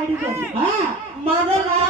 ID माझं नाव